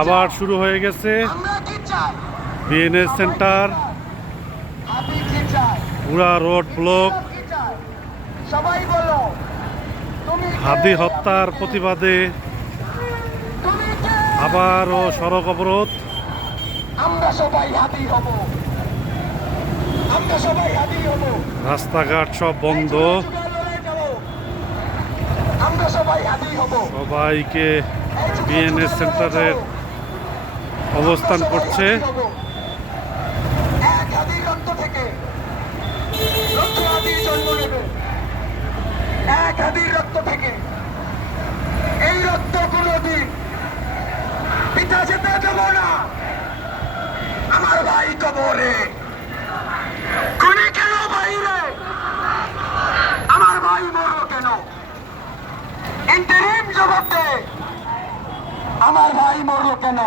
আবার শুরু হয়ে গেছে বিএনএস সেন্টার, পুরা রোড ব্লক। হাদি হত্যার প্রতিবাদে আবারও সড়ক অবরোধ। আমরা সবাই হাদি হব, আমরা সবাই হাদি হব, রাস্তাঘাট সব বন্ধ। আমরা সবাই হাদি হব। সবাইকে বিএনএস সেন্টারের অবস্থান করছে। এক হাদির রক্ত থেকে লক্ষ হাদির জন্ম নেবে, এক হাদির রক্ত থেকে। এই রক্ত কোনদিন পিতা যেতে দেব না। আমার ভাই কবরে, খুনি কেন বাইরে? আমার ভাই মরলো কেন? ইন্টারিম জবাব দে, আমার ভাই মরলো কেন?